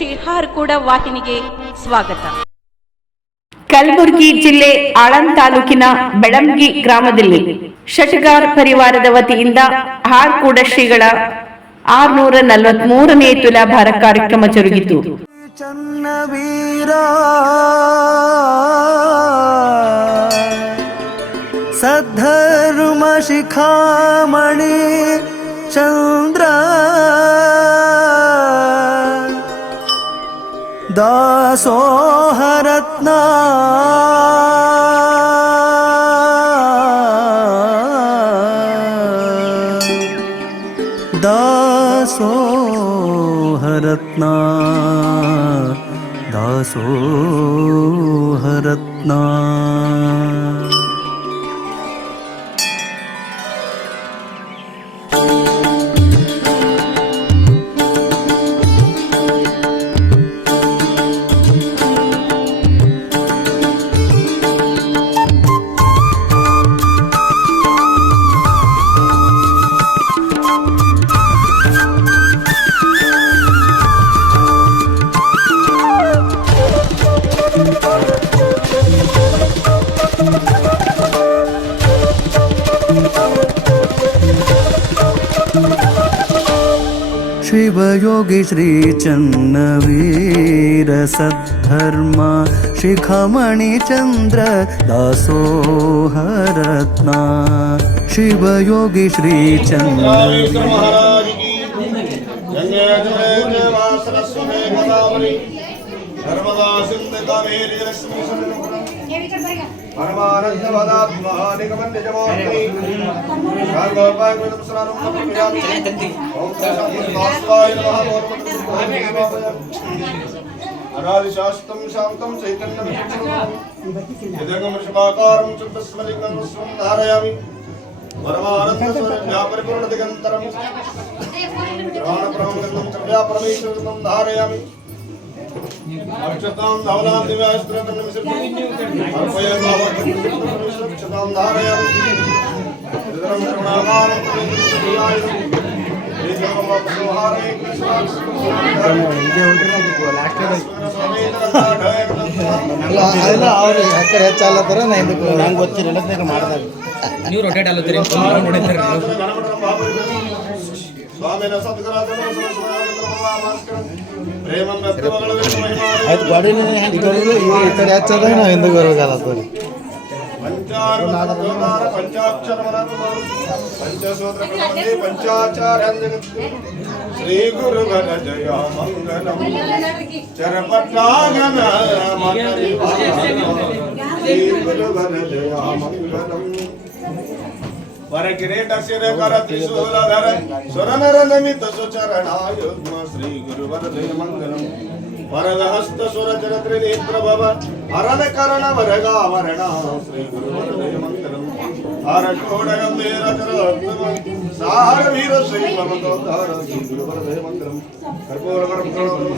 ಶ್ರೀ ಕೂಡ ವಾಹಿನಿಗೆ ಸ್ವಾಗತ. ಕಲಬುರಗಿ ಜಿಲ್ಲೆ ಆಳಂ ತಾಲೂಕಿನ ಬೆಳಂಗಿ ಗ್ರಾಮದಲ್ಲಿ ಷಟಗಾರ್ ಪರಿವಾರದ ವತಿಯಿಂದ ಹಾರ್ಕೂಡ ಶ್ರೀಗಳ ಆರ್ನೂರ ನಲವತ್ಮೂರನೇ ತುಲಾಭಾರ ಕಾರ್ಯಕ್ರಮ ಜರುಗಿತು. ಚನ್ನವೀರ ಸದ್ಧರ್ಮ ಶಿಖಾಮಣಿ ಚಂದ್ರ दशो हरत्ना दासोहरत्ना। शिव योगी श्रीचंद शिवयोगि श्रीचन्नवीरसद्धर्मा शिखमणिचन्द्र दासोहरत्ना शिवयोगि श्रीचन्द्र హనుమానంద వదాత్మహానిగమన్యజమోహి సర్వోపాయమిదం ఓం శాంతాస్వాయ నమః అనాది శాస్తం శాంతం చైతన్యం యదగం ఋషభాకారం చుట్టస్మలింగం స్వం ధారయామి పరమానంద స్వరూప్యా ధారయామి नमः अनादि शास्त्रं शान्तं चैतन्यं इदगं ऋषभाकारं चतुस्मलिङ्गं स्वं धारयामि परमानन्दस्वरूपरिपूर्णदिगन्तरम् प्राणप्रमगन्धं च व्यापरमेश्वरं धारयामि अक्षतां धवलां दिव्यास्त्रतं अर्पये भावक्षतां धारयामि हृदयं करुणाकारं हरे ಅಲ್ಲ ಅವ್ರು ಆ ಕಡೆ ಹೆಚ್ಚಲ್ಲತ್ತಾರ ನಾ ಹಿಂದಕ್ಕೆ ನಂಗೆ ಗೊತ್ತಿರಲ್ಲ ಮಾಡಿದಾಗ ನೀವು ರೊಟೇಟ್ ಅಲ್ಲತ್ತೀರಿ ನಾವು ನೋಡಿದ್ದೀರಿ ನಾವು ಸ್ವಾಮಿನ ಸದ್ಗುರಾಜನ ಪ್ರೇಮಂ ವ್ಯಕ್ತಮಗಳ ಆಯ್ತು ಗಾಡಿನೇ ಈ ಕಡೆ ಈ ಕಡೆ ಹಚ್ಚೋದಾಗ ನಾವು ಹಿಂದೆ ಬರಬೇಕಾದ శ్రీ గురు జయ మంగళం చరపట్నాగన శ్రీ గురు జయ మంగళం వర కిరీట శిర త్రిశూల ధర సురనర నమిత సుచరణాయుగ్మ శ్రీ గురు జయ మంగళం. వరదహస్త సుర జనత్రి నేత్ర భవ వరద కరణ వరగా వరణ శ్రీ గురువరదయ మంగళం హరకోడగంభీర సార వీర శ్రీ మమతోద్ధార శ్రీ గురువరదయ మంగళం కర్పూర కర్పూరమి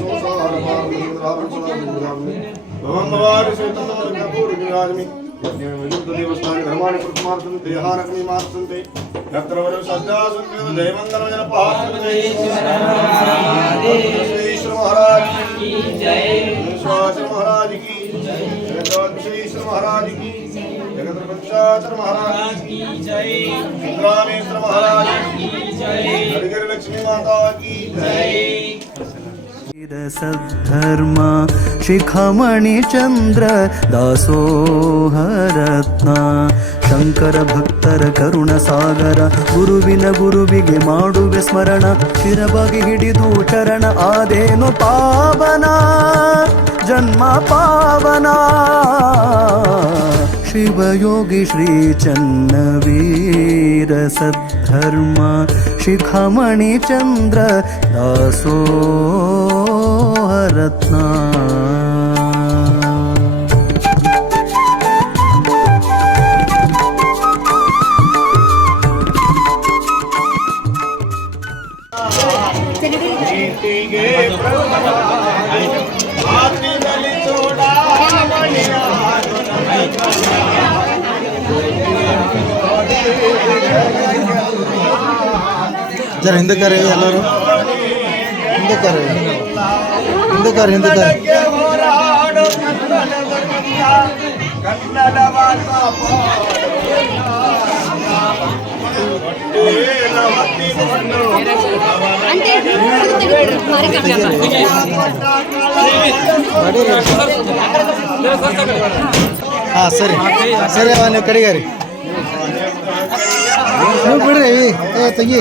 जय मंगलम कर्पूर वरम करोड़ सोसार पार भवम भवारि श्वेतं कर्पूर विराजमि देवस्थान धर्माणि प्रथमार्थं देहानग्नि मार्सन्ते यत्र वरं सद्दा सन्ते जयमङ्गलं जन श्रीश्वर महाराज की जय विश्वासर महाराज की जगत श्रीश्वर महाराज की जगत पंचाचर महाराज की जय रामेश्वर महाराज की जय हरिगिर लक्ष्मी माता की जय सद्धर्म ಶಿಖಮಣಿ ಚಂದ್ರ ದಾಸೋಹರತ್ನ ಶಂಕರ ಭಕ್ತರ ಕರುಣ ಸಾಗರ ಗುರುವಿನ ಗುರುವಿಗೆ ಮಾಡುವೆ ಸ್ಮರಣ ಶಿರಬಾಗಿ ಹಿಡಿದು ಚರಣ ಆದೇನು ಪಾವನ ಜನ್ಮ ಪಾವನ ಶಿವಯೋಗಿ ಶ್ರೀ ಚನ್ನವೀರ ಸದ್ಧರ್ಮ शिखमणिचन्द्र दासो रत्ना ಜರ ಹಿಂದಕ್ಕೆ ಎಲ್ಲರೂ ಎಲ್ಲರು. ಹೋರಾಡು ಕನ್ನಡದ ಕಂದ ಕನ್ನಡವ ಕಾಪಾಡು ಹೊಟ್ಟೆನ ಹೊತ್ತಿಕೊಂಡು ಹಾಂ, ಸರಿ. ಸರಿ, ಅವ ನೀವು ಕಡೆಗೆ ರೀ ನೀವು ಬಿಡ್ರಿ ತೆಗಿ.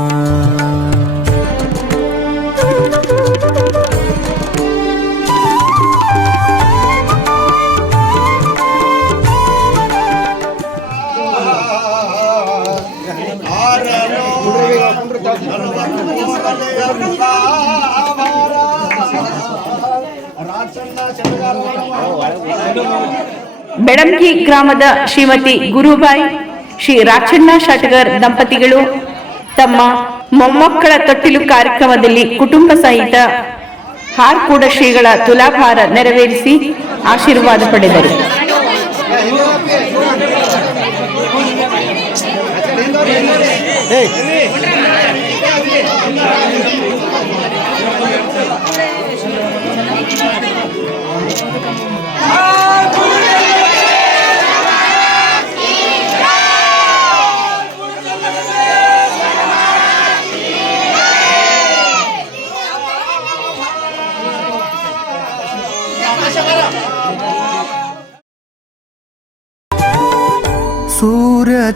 ಬೆಳಂಗಿ ಗ್ರಾಮದ ಶ್ರೀಮತಿ ಗುರುಬಾಯಿ, ಶ್ರೀ ರಾಚಣ್ಣ ಶಾಟಗರ್ ದಂಪತಿಗಳು, ತಮ್ಮ ಮೊಮ್ಮಕ್ಕಳ ತೊಟ್ಟಿಲು ಕಾರ್ಯಕ್ರಮದಲ್ಲಿ ಕುಟುಂಬ ಸಹಿತ ಹಾರ್ಕೂಡ ಶ್ರೀಗಳ ತುಲಾಭಾರ ನೆರವೇರಿಸಿ ಆಶೀರ್ವಾದ ಪಡೆದರು. ಏಯ್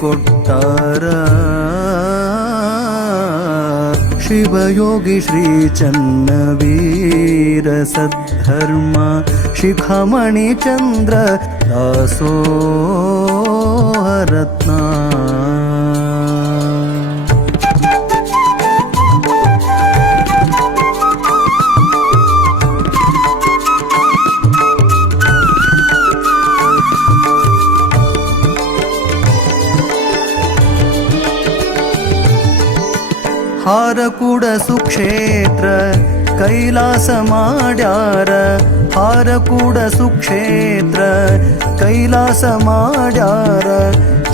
ಕೊಟ್ಟಾರ ಶಿವಯೋಗಿ ಶ್ರೀ ಚನ್ನವೀರ ಸದ್ಧರ್ಮ ಶಿಖಮಣಿ ಚಂದ್ರ ದಾಸೋ ಹಾರಕೂಡ ಸುಕ್ಷೇತ್ರ, ಕೈಲಾಸ ಮಾಡ್ಯಾರ ಹಾರಕೂಡ ಸುಕ್ಷೇತ್ರ, ಕೈಲಾಸ ಮಾಡ್ಯಾರ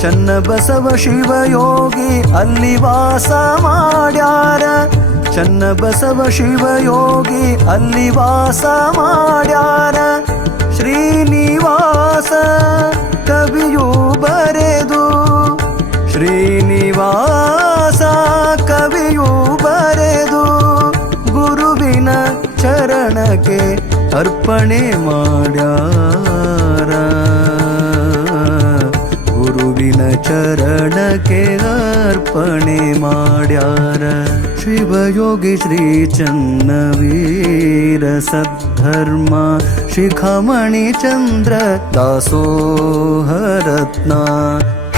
ಚನ್ನ ಬಸವ ಶಿವಯೋಗಿ ಅಲ್ಲಿ ವಾಸ ಮಾಡ್ಯಾರ ಚನ್ನ ಬಸವ ಶಿವಯೋಗಿ ಅಲ್ಲಿ ವಾಸ ಮಾಡ್ಯಾರ, ಶ್ರೀನಿವಾಸ. ಅರ್ಪಣೆ ಮಾಡ್ಯಾರ ಗುರುವಿನ ಚರಣಕ್ಕೆ ಅರ್ಪಣೆ ಮಾಡ್ಯಾರ ಶಿವಯೋಗಿ ಶ್ರೀ ಚನ್ನವೀರ ಸದ್ಧರ್ಮ ಶಿಖಮಣಿ ಚಂದ್ರ ದಾಸೋಹರತ್ನ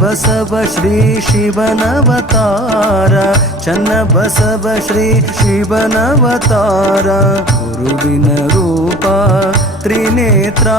बसव श्री शिवनवतार चन्न बसव श्री शिवनवतार गुरुविन रूपा त्रिनेत्रा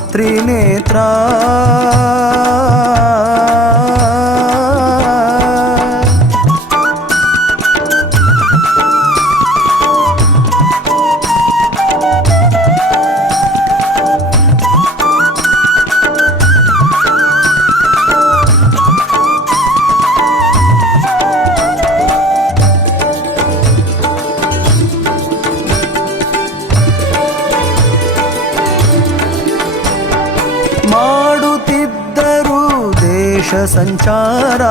త్రినేత్ర ದೇಶ ಸಂಚಾರ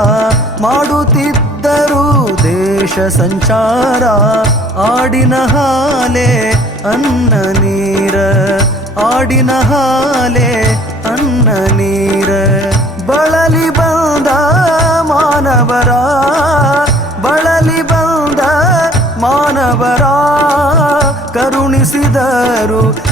ಮಾಡುತ್ತಿದ್ದರು. ದೇಶ ಸಂಚಾರ ಆಡಿನ ಹಾಲೆ ಅನ್ನ ನೀರ. ಆಡಿನ ಹಾಲೆ ಅನ್ನ ನೀರ. ಬಳಲಿ ಬಂದ ಮಾನವರ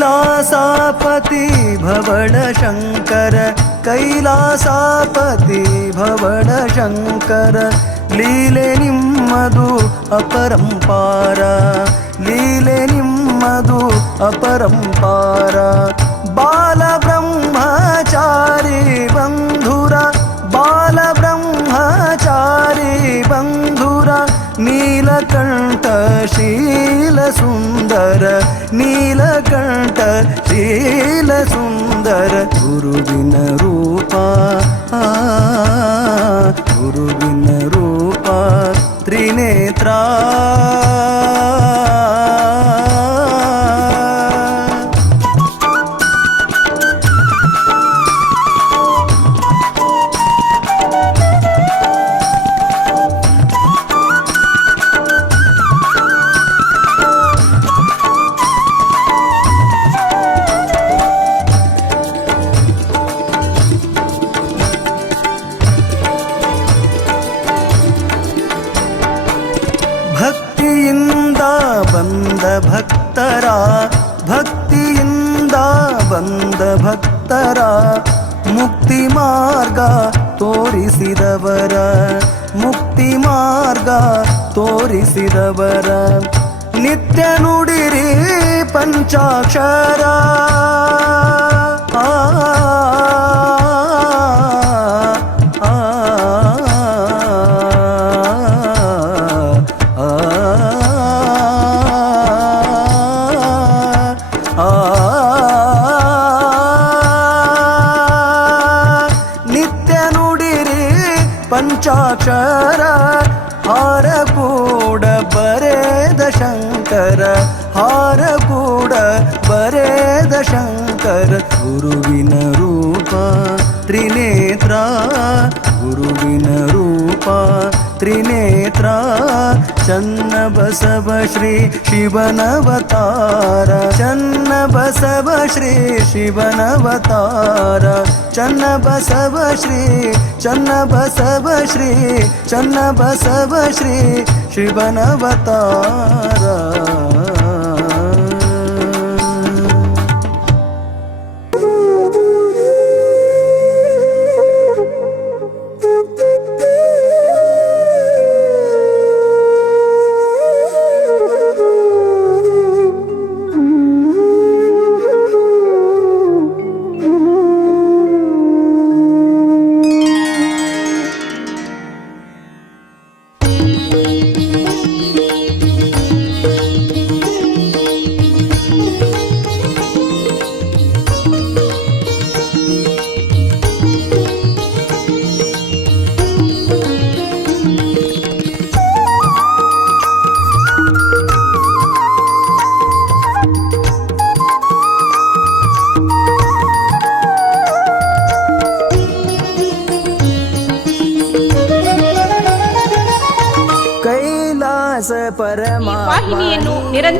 कैलासापति भवणशङ्कर कैलासापति भवणशङ्कर लीले निम्मदु अपरम्पारा लीले निम्मदु अपरम्पारा నీలకంఠ శీల సుందర నీలకంఠ శీల సుందర గురువిన రూప గురువిన రూప త్రినేత్రా. চোখেরা त्रिनेत्रा गुरुविनरूपा त्रिनेत्रा चन्न श्री शिवनवतार अवतरारन्न बसब श्री शिवन अवतर चन्न बसब्री चन्नबस्री चन्न श्री शिवनवतर।